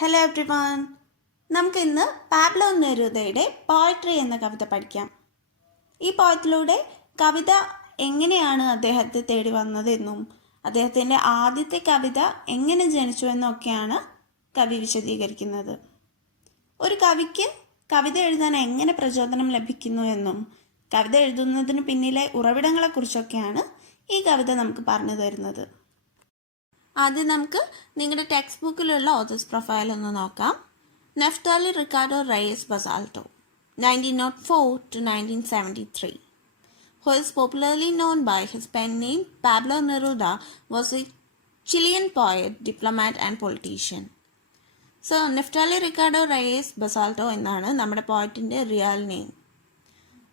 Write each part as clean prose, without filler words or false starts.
Hello everyone, നമുക്കിന്ന് Pablo നെരൂദയുടെ poetry എന്ന കവിത പഠിക്കാം. ഈ പോയത്തിലൂടെ കവിത എങ്ങനെയാണ് അദ്ദേഹത്തെ തേടി വന്നതെന്നും അദ്ദേഹത്തിൻ്റെ ആദ്യത്തെ കവിത എങ്ങനെ ജനിച്ചു എന്നൊക്കെയാണ് കവി വിശദീകരിക്കുന്നത്. ഒരു കവിക്ക് കവിത എഴുതാൻ എങ്ങനെ പ്രചോദനം ലഭിക്കുന്നു എന്നും കവിത എഴുതുന്നതിന് പിന്നിലെ ഉറവിടങ്ങളെക്കുറിച്ചൊക്കെയാണ് ഈ കവിത നമുക്ക് പറഞ്ഞു തരുന്നത്. ആദ്യം നമുക്ക് നിങ്ങളുടെ ടെക്സ്റ്റ് ബുക്കിലുള്ള ഓതേഴ്സ് പ്രൊഫൈൽ ഒന്ന് നോക്കാം. Neftali Ricardo Reyes Basoalto, 1904 to 1973, who is popularly known by his pen name Pablo Neruda, was a Chilean poet, diplomat and politician. So Neftali Ricardo Reyes Basoalto എന്നാണ് നമ്മുടെ പോയറ്റിൻ്റെ റിയൽ നെയിം.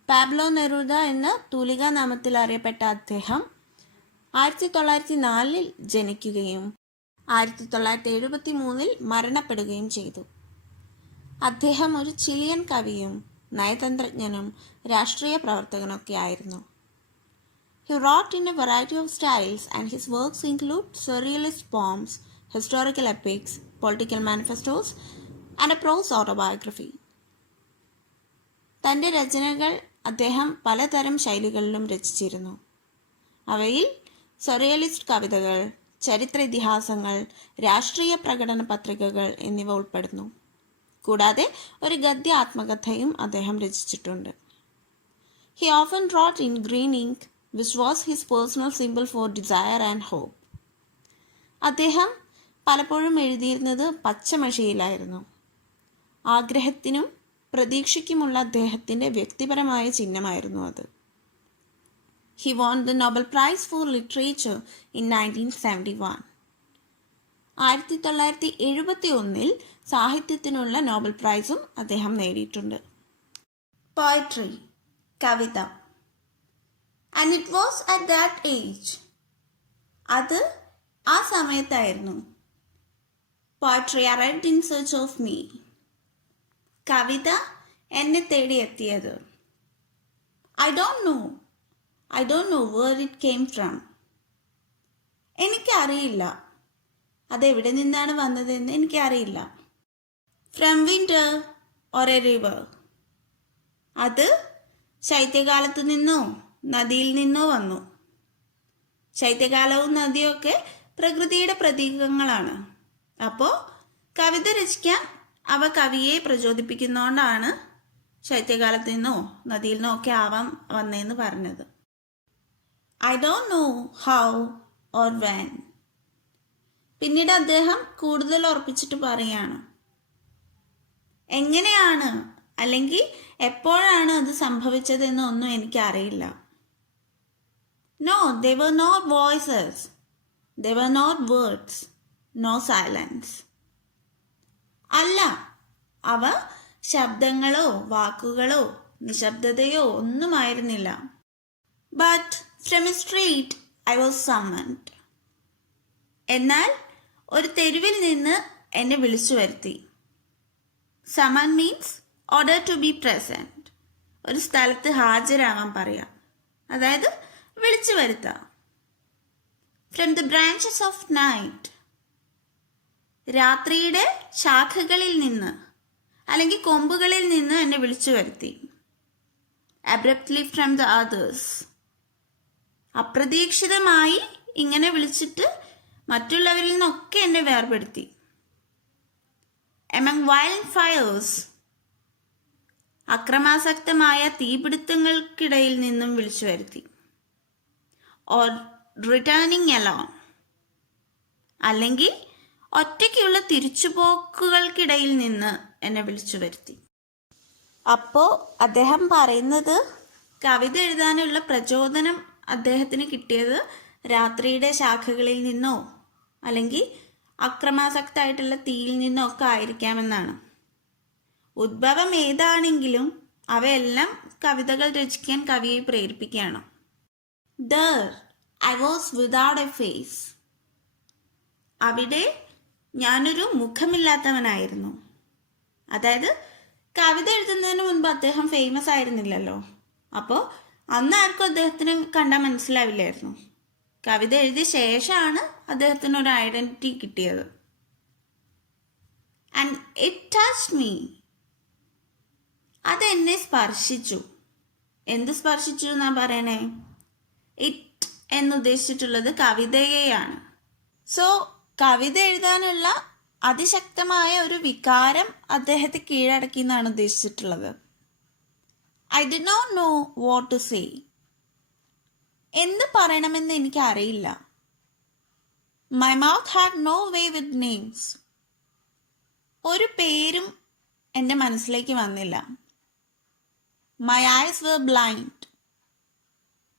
പാബ്ലോ നെരൂദ എന്ന തൂലികാ നാമത്തിൽ അറിയപ്പെട്ട അദ്ദേഹം 1904 ജനിക്കുകയും 1973 മരണപ്പെടുകയും ചെയ്തു. അദ്ദേഹം ഒരു ചിലിയൻ കവിയും നയതന്ത്രജ്ഞനും രാഷ്ട്രീയ പ്രവർത്തകനൊക്കെ ആയിരുന്നു. He wrote in a variety of styles and his works include surrealist poems, historical epics, political manifestos and a prose autobiography. തൻ്റെ രചനകൾ അദ്ദേഹം പലതരം ശൈലികളിലും രചിച്ചിരുന്നു. അവയിൽ സൊറിയലിസ്റ്റ് കവിതകൾ, ചരിത്ര ഇതിഹാസങ്ങൾ, രാഷ്ട്രീയ പ്രകടന പത്രികകൾ എന്നിവ ഉൾപ്പെടുന്നു. കൂടാതെ ഒരു ഗദ്യ ആത്മകഥയും അദ്ദേഹം രചിച്ചിട്ടുണ്ട്. He often wrote in green ink, which was his personal symbol for desire and hope. അദ്ദേഹം പലപ്പോഴും എഴുതിയിരുന്നത് പച്ചമഷിയിലായിരുന്നു. ആഗ്രഹത്തിനും പ്രതീക്ഷയ്ക്കുമുള്ള അദ്ദേഹത്തിൻ്റെ വ്യക്തിപരമായ ചിഹ്നമായിരുന്നു അത്. He won the Nobel Prize for Literature in 1971. 1971 സാഹിത്യത്തിനുള്ള നോബൽ പ്രൈസും അദ്ദേഹം നേടിയിട്ടുണ്ട്. Poetry, Kavitha. And it was at that age, അത് ആ സമയത്തായിരുന്നു. Poetry arrived in search of me. കവിത എന്നെ തേടി എത്തിയത്. I don't know where it came from. എനിക്കറിയില്ല അതെവിടെ നിന്നാണ് വന്നതെന്ന് എനിക്കറിയില്ല. From winter or a river. അത് ശൈത്യകാലത്തു നിന്നോ നദിയിൽ നിന്നോ വന്നു. ശൈത്യകാലവും നദിയൊക്കെ പ്രകൃതിയുടെ പ്രതീകങ്ങളാണ്. അപ്പോൾ കവിത രചിക്കാൻ അവ കവിയെ പ്രചോദിപ്പിക്കുന്നതുകൊണ്ടാണ് ശൈത്യകാലത്തു നിന്നോ നദിയിൽ നിന്നോ ഒക്കെ ആവാം വന്നതെന്ന് പറഞ്ഞത്. I don't know how or when. പിന്നീട് അദ്ദേഹം കൂടുതൽ ഉറപ്പിച്ചിട്ട് പറയാണ്, എങ്ങനെയാണ് അല്ലെങ്കിൽ എപ്പോഴാണ് അത് സംഭവിച്ചതെന്നൊന്നും എനിക്കറിയില്ല. No, they were not voices. They were not words. No silence. അല്ല, അവ ശബ്ദങ്ങളോ വാക്കുകളോ നിശബ്ദതയോ ഒന്നുമായിരുന്നില്ല. But from a street I was summoned. എന്നാൽ ഒരു തെരുവിൽ നിന്ന് എന്നെ വിളിച്ചു വരുത്തി. Summon means order to be present. ഒരു സ്ഥലത്ത് ഹാജരാവാൻ പറയാം, അതായത് വിളിച്ചു വരുത്താം. From the branches of night. രാത്രിയുടെ ശാഖകളിൽ നിന്ന് അല്ലെങ്കിൽ കൊമ്പുകളിൽ നിന്ന് എന്നെ വിളിച്ചു വരുത്തി. Abruptly from the others. അപ്രതീക്ഷിതമായി ഇങ്ങനെ വിളിച്ചിട്ട് മറ്റുള്ളവരിൽ നിന്നൊക്കെ എന്നെ വേർപെടുത്തി. Among violent fires. അക്രമാസക്തമായ തീപിടുത്തങ്ങൾക്കിടയിൽ നിന്നും വിളിച്ചു വരുത്തി. Or returning alone. അല്ലെങ്കിൽ ഒറ്റയ്ക്കുള്ള തിരിച്ചുപോക്കുകൾക്കിടയിൽ നിന്ന് എന്നെ വിളിച്ചു വരുത്തി. അപ്പോൾ അദ്ദേഹം പറയുന്നത് കവിത എഴുതാനുള്ള പ്രചോദനം അദ്ദേഹത്തിന് കിട്ടിയത് രാത്രിയുടെ ശാഖകളിൽ നിന്നോ അല്ലെങ്കിൽ അക്രമാസക്തമായിട്ടുള്ള തീയിൽ നിന്നോ ഒക്കെ ആയിരിക്കാമെന്നാണ്. ഉദ്ഭവം ഏതാണെങ്കിലും അവയെല്ലാം കവിതകൾ രചിക്കാൻ കവിയെ പ്രേരിപ്പിക്കുകയാണ്. There I was without a face. അവിടെ ഞാനൊരു മുഖമില്ലാത്തവനായിരുന്നു. അതായത് കവിത എഴുതുന്നതിന് മുൻപ് അദ്ദേഹം ഫേമസ് ആയിരുന്നില്ലല്ലോ. അപ്പോൾ അന്ന് ആർക്കും അദ്ദേഹത്തിന് കണ്ടാൽ മനസ്സിലാവില്ലായിരുന്നു. കവിത എഴുതിയ ശേഷമാണ് അദ്ദേഹത്തിന് ഒരു ഐഡൻറ്റിറ്റി കിട്ടിയത്. And it touched me. അതെന്നെ സ്പർശിച്ചു. എന്ത് സ്പർശിച്ചു എന്നാ പറയണേ? ഇറ്റ് എന്നുദ്ദേശിച്ചിട്ടുള്ളത് കവിതയെയാണ്. സോ കവിത എഴുതാനുള്ള അതിശക്തമായ ഒരു വികാരം അദ്ദേഹത്തെ കീഴടക്കി എന്നാണ് ഉദ്ദേശിച്ചിട്ടുള്ളത്. I did not know what to say. എന്ത് പറയണമെന്ന് എനിക്ക് അറിയില്ല. My mouth had no way with names. ഒരു പേരും എൻ്റെ മനസ്സിലേക്ക് വന്നില്ല. My eyes were blind.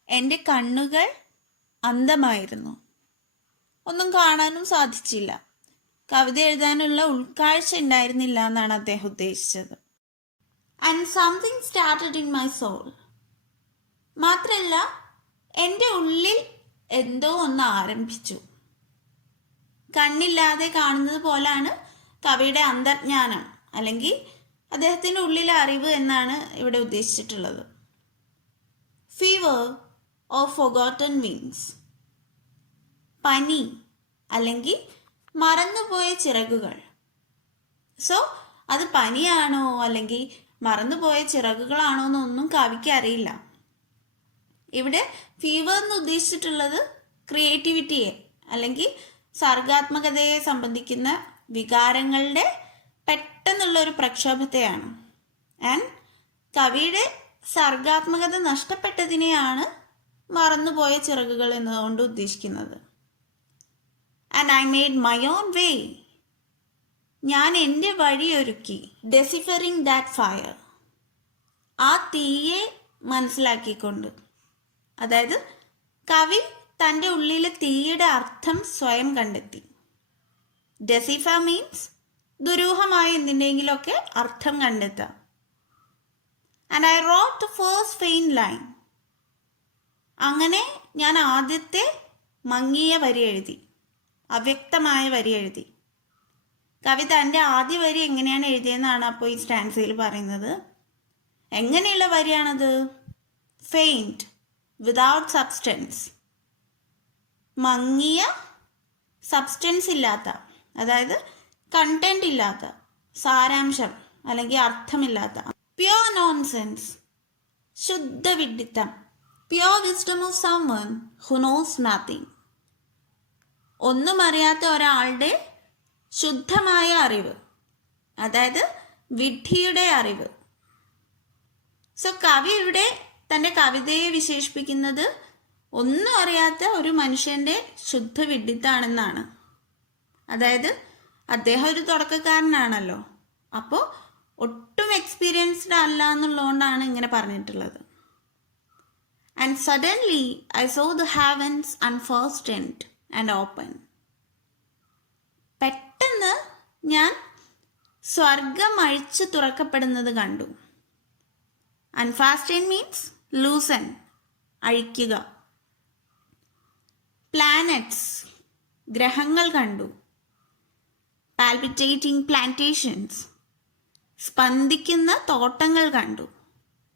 എൻ്റെ കണ്ണുകൾ അന്ധമായിരുന്നു. ഒന്നും കാണാനും സാധിച്ചില്ല. കവിത എഴുതാനുള്ള ഉൾക്കാഴ്ച ഉണ്ടായിരുന്നില്ല എന്നാണ് അദ്ദേഹം ഉദ്ദേശിച്ചത്. And something started in my soul. മാത്രമല്ല, എൻ്റെ ഉള്ളിൽ എന്തോ ഒന്ന് ആരംഭിച്ചു. കണ്ണില്ലാതെ കാണുന്നത് പോലാണ് കവിയുടെ അന്തർജ്ഞാനം, അല്ലെങ്കിൽ അദ്ദേഹത്തിൻ്റെ ഉള്ളിലെ അറിവ് എന്നാണ് ഇവിടെ ഉദ്ദേശിച്ചിട്ടുള്ളത്. Fever or forgotten wings. പനി അല്ലെങ്കിൽ മറന്നുപോയ ചിറകുകൾ. സോ അത് പനിയാണോ അല്ലെങ്കിൽ മറന്നുപോയ ചിറകുകളാണോ എന്നൊന്നും കവിക്ക് അറിയില്ല. ഇവിടെ ഫീവർ എന്ന് ഉദ്ദേശിച്ചിട്ടുള്ളത് ക്രിയേറ്റിവിറ്റിയെ അല്ലെങ്കിൽ സർഗാത്മകതയെ സംബന്ധിക്കുന്ന വികാരങ്ങളുടെ പെട്ടെന്നുള്ള ഒരു പ്രക്ഷോഭത്തെയാണ്. ആൻഡ് കവിയുടെ സർഗാത്മകത നഷ്ടപ്പെട്ടതിനെയാണ് മറന്നുപോയ ചിറകുകൾ എന്നതുകൊണ്ട് ഉദ്ദേശിക്കുന്നത്. And I made my own വേ. ഞാൻ എൻ്റെ വഴിയൊരുക്കി. ഡെസിഫറിങ് ദാറ്റ് ഫയർ. ആ തീയെ മനസ്സിലാക്കിക്കൊണ്ട്. അതായത് കവി തൻ്റെ ഉള്ളിലെ തീയുടെ അർത്ഥം സ്വയം കണ്ടെത്തി. ഡെസിഫ മീൻസ് ദുരൂഹമായ എന്തിൻ്റെങ്കിലുമൊക്കെ അർത്ഥം കണ്ടെത്താം. And I wrote the first faint line. അങ്ങനെ ഞാൻ ആദ്യത്തെ മങ്ങിയ വരി എഴുതി, അവ്യക്തമായ വരി എഴുതി. കവി തൻ്റെ ആദ്യ വരി എങ്ങനെയാണ് എഴുതിയെന്നാണ് അപ്പോൾ ഈ സ്റ്റാൻസയിൽ പറയുന്നത്. എങ്ങനെയുള്ള വരിയാണത്? Faint, without substance. മങ്ങിയ, സബ്സ്റ്റൻസ് ഇല്ലാത്ത, അതായത് കണ്ടന്റ് ഇല്ലാത്ത, സാരാംശം അല്ലെങ്കിൽ അർത്ഥമില്ലാത്ത. പ്യോർ നോൺസെൻസ്, ശുദ്ധ വിഡ്ഢിത്തം. Pure wisdom of someone who knows nothing. ഒന്നും അറിയാത്ത ഒരാളുടെ ശുദ്ധമായ അറിവ്, അതായത് വിഡ്ഢിയുടെ അറിവ്. സോ കവി ഇവിടെ തൻ്റെ കവിതയെ വിശേഷിപ്പിക്കുന്നത് ഒന്നും അറിയാത്ത ഒരു മനുഷ്യൻ്റെ ശുദ്ധ വിഡ്ഢിത്താണെന്നാണ്. അതായത് അദ്ദേഹം ഒരു തുടക്കക്കാരനാണല്ലോ, അപ്പോൾ ഒട്ടും എക്സ്പീരിയൻസ്ഡ് അല്ല എന്നുള്ളതുകൊണ്ടാണ് ഇങ്ങനെ പറഞ്ഞിട്ടുള്ളത്. And suddenly I saw the heavens unfastened and open. പെട്ടെന്ന് ഞാൻ സ്വർഗം അഴിച്ചു തുറക്കപ്പെടുന്നത് കണ്ടു. അൺഫാസ്റ്റൻ മീൻസ് ലൂസൻ, അഴിക്കുക. പ്ലാനറ്റ്സ്, ഗ്രഹങ്ങൾ കണ്ടു. പാൽപിറ്റേറ്റിംഗ് പ്ലാന്റേഷൻസ്, സ്പന്ദിക്കുന്ന തോട്ടങ്ങൾ കണ്ടു.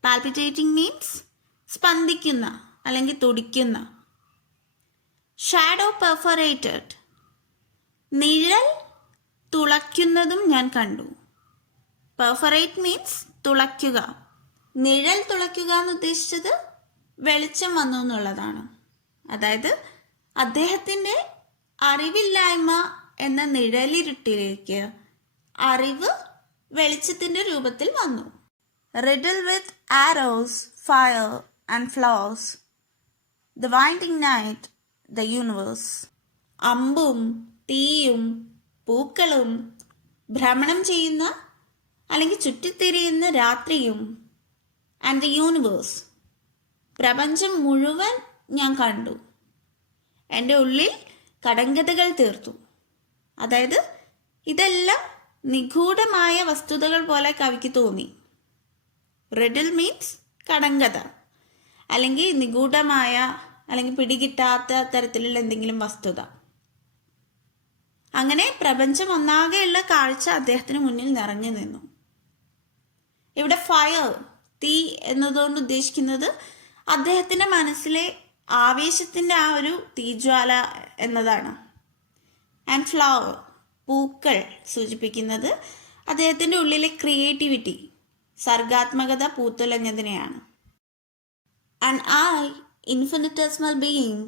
പാൽപിറ്റേറ്റിംഗ് മീൻസ് സ്പന്ദിക്കുന്ന അല്ലെങ്കിൽ തുടിക്കുന്ന. ഷാഡോ പെർഫറേറ്റഡ്, നിഴൽ തുളയ്ക്കുന്നതും ഞാൻ കണ്ടു. പെർഫറേറ്റ് മീൻസ് തുളയ്ക്കുക. നിഴൽ തുളയ്ക്കുക എന്ന് ഉദ്ദേശിച്ചത് വെളിച്ചം വന്നു എന്നുള്ളതാണ്. അതായത് അദ്ദേഹത്തിൻ്റെ അറിവില്ലായ്മ എന്ന നിഴലിരുട്ടിലേക്ക് അറിവ് വെളിച്ചത്തിൻ്റെ രൂപത്തിൽ വന്നു. Riddle with arrows, fire and flowers, the winding night, the universe. അമ്പും തീയും പൂക്കളും ഭ്രമണം ചെയ്യുന്ന അല്ലെങ്കിൽ ചുറ്റിത്തിരിയുന്ന രാത്രിയും, ആൻഡ് ദ യൂണിവേഴ്സ്, പ്രപഞ്ചം മുഴുവൻ ഞാൻ കണ്ടു. എൻ്റെ ഉള്ളിൽ കടങ്കഥകൾ തീർത്തു. അതായത് ഇതെല്ലാം നിഗൂഢമായ വസ്തുതകൾ പോലെ കവിക്ക് തോന്നി. റിഡിൽ മീൻസ് കടങ്കഥ, അല്ലെങ്കിൽ നിഗൂഢമായ അല്ലെങ്കിൽ പിടികിട്ടാത്ത തരത്തിലുള്ള എന്തെങ്കിലും വസ്തുത. അങ്ങനെ പ്രപഞ്ചം ഒന്നാകെയുള്ള കാഴ്ച അദ്ദേഹത്തിന് മുന്നിൽ നിറഞ്ഞു നിന്നു. ഇവിടെ ഫയർ, തീ എന്നതുകൊണ്ട് ഉദ്ദേശിക്കുന്നത് അദ്ദേഹത്തിൻ്റെ മനസ്സിലെ ആവേശത്തിൻ്റെ ആ ഒരു തീജ്വാല എന്നതാണ്. ആൻഡ് ഫ്ലവർ, പൂക്കൾ സൂചിപ്പിക്കുന്നത് അദ്ദേഹത്തിൻ്റെ ഉള്ളിലെ creativity, സർഗാത്മകത പൂത്തുലഞ്ഞതിനെയാണ്. And I, infinitesimal being,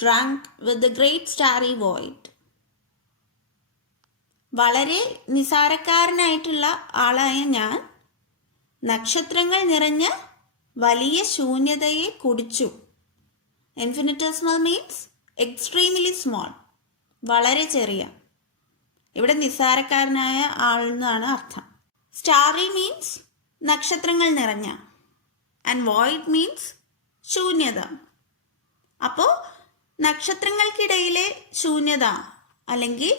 drank with the great starry void. വളരെ നിസാരക്കാരനായിട്ടുള്ള ആളായ ഞാൻ നക്ഷത്രങ്ങൾ നിറഞ്ഞ വലിയ ശൂന്യതയെ കുടിച്ചു. ഇൻഫിനിറ്റസിമൽ മീൻസ് എക്സ്ട്രീംലി സ്മോൾ, വളരെ ചെറിയ. ഇവിടെ നിസാരക്കാരനായ ആൾ എന്നാണ് അർത്ഥം. സ്റ്റാറി മീൻസ് നക്ഷത്രങ്ങൾ നിറഞ്ഞ, ആൻഡ് വോയിഡ് മീൻസ് ശൂന്യത. അപ്പോൾ നക്ഷത്രങ്ങൾക്കിടയിലെ ശൂന്യത അല്ലെങ്കിൽ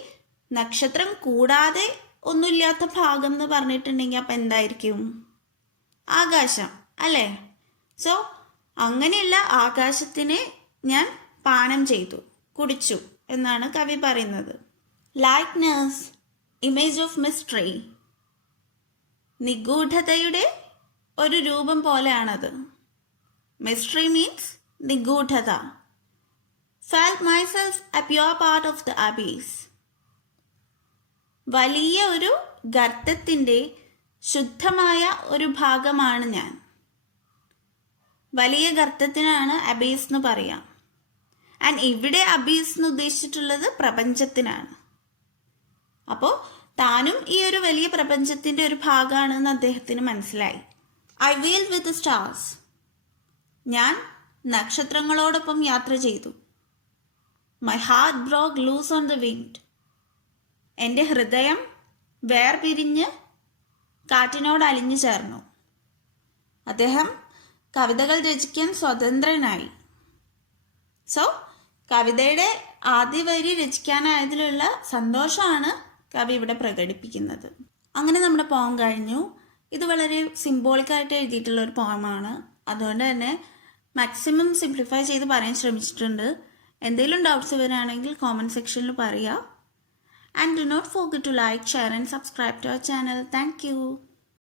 നക്ഷത്രം കൂടാതെ ഒന്നുമില്ലാത്ത ഭാഗം എന്ന് പറഞ്ഞിട്ടുണ്ടെങ്കിൽ അപ്പം എന്തായിരിക്കും? ആകാശം അല്ലേ? സോ അങ്ങനെയുള്ള ആകാശത്തിനെ ഞാൻ പാനം ചെയ്തു, കുടിച്ചു എന്നാണ് കവി പറയുന്നത്. ലൈക്ക്നെസ്, ഇമേജ് ഓഫ് മിസ്റ്ററി, നിഗൂഢതയുടെ ഒരു രൂപം പോലെയാണത്. മിസ്റ്ററി മീൻസ് നിഗൂഢത. Felt myself a pure part of the abyss. വലിയ ഒരു ഗർത്തത്തിൻ്റെ ശുദ്ധമായ ഒരു ഭാഗമാണ് ഞാൻ. വലിയ ഗർത്തത്തിനാണ് അബീസ് എന്ന് പറയാം. ആൻഡ് ഇവിടെ അബീസ് എന്ന് ഉദ്ദേശിച്ചിട്ടുള്ളത് പ്രപഞ്ചത്തിനാണ്. അപ്പോൾ താനും ഈ ഒരു വലിയ പ്രപഞ്ചത്തിൻ്റെ ഒരു ഭാഗമാണെന്ന് അദ്ദേഹത്തിന് മനസ്സിലായി. I wheeled with stars. ഞാൻ നക്ഷത്രങ്ങളോടൊപ്പം യാത്ര ചെയ്തു. My heart broke loose on the wind. എൻ്റെ ഹൃദയം വേർപിരിഞ്ഞ് കാറ്റിനോട് അലിഞ്ഞു ചേർന്നു. അദ്ദേഹം കവിതകൾ രചിക്കാൻ സ്വതന്ത്രനായി. സോ കവിതയുടെ ആദ്യ വരി രചിക്കാനായതിലുള്ള സന്തോഷമാണ് കവി ഇവിടെ പ്രകടിപ്പിക്കുന്നത്. അങ്ങനെ നമ്മുടെ പോം കഴിഞ്ഞു. ഇത് വളരെ സിംബോളിക്കായിട്ട് എഴുതിയിട്ടുള്ള ഒരു പോമാണ്. അതുകൊണ്ട് തന്നെ മാക്സിമം സിംപ്ലിഫൈ ചെയ്ത് പറയാൻ ശ്രമിച്ചിട്ടുണ്ട്. എന്തെങ്കിലും ഡൗട്ട്സ് വരികയാണെങ്കിൽ കോമൻറ്റ് സെക്ഷനിൽ പറയുക. And do not forget to like, share and subscribe to our channel. Thank you.